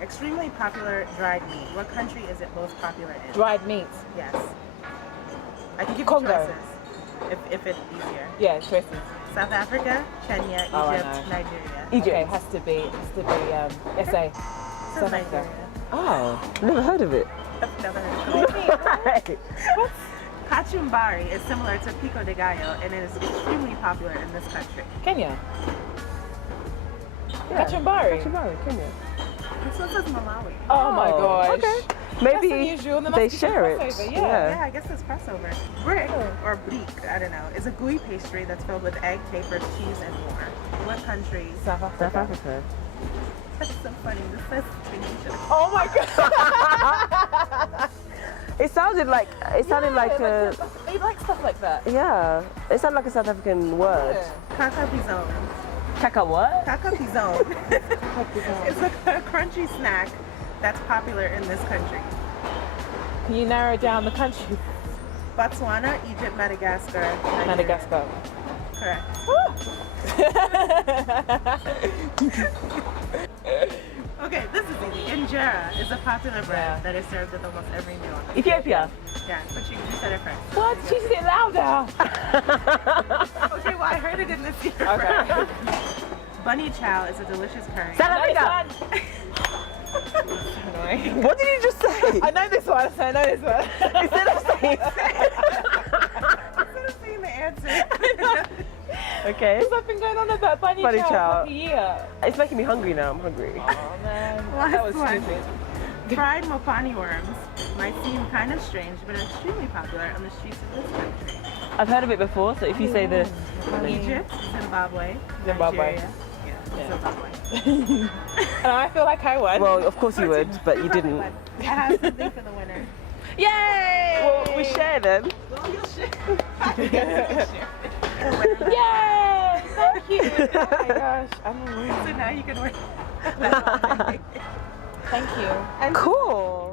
extremely popular dried meat. What country is it most popular in? Dried meat. Yes. I can give Congo. you choices if it's easier. Yeah, choices. South Africa, Kenya, Oh, I Egypt, know. Nigeria. Egypt. Okay, has to be SA. It says South Africa. Nigeria. Oh, never heard of it. Never heard of it. Kachumbari is similar to pico de gallo and it is extremely popular in this country. Kenya. Yeah. Kachumbari. Kachumbari, Kenya. This one says Malawi. Oh my gosh. Okay. Maybe That's unusual. There must they be some share it. crossover, Yeah, I guess it's crossover. Brick, or brick, I don't know, is a gooey pastry that's filled with egg, capers, cheese, and more. What country? South Africa. South Africa. That's so funny. This says Tunisia. Oh my god. It sounded like they like stuff like that. yeah. It sounded like a South African word. Kakapizone. Kaka what? Kakapizone is a crunchy snack that's popular in this country. Can you narrow down the country? Botswana, Egypt, Madagascar, Nigeria. Madagascar. Correct. Okay, this is easy. Injera is a popular bread that is served with almost every meal. Ethiopia. Yeah, but you said it first. What? She said it louder. Okay, well I heard it in this ear. Okay. Bunny chow is a delicious curry. South Africa. Annoying. What did you just say? I know this one, so I know this one. Instead of saying Instead of seeing the answer. okay. Because I've been going on about bunny Bunny chow chow. for like a year. It's making me hungry now. I'm hungry. Oh man, Last that was one. stupid. Fried mopani worms might seem kind of strange, but are extremely popular on the streets of this country. I've heard of it before, so if you say the Egypt, Zimbabwe, Zimbabwe. Nigeria. Yeah, Zimbabwe. And I feel like I won. well, of course you would, but you didn't. I have something for the winner. Yay! Well, we share then. Well, you'll share. Yay! Thank you. Oh my gosh, I'm a winner. So now you can win. Thank you. And Cool.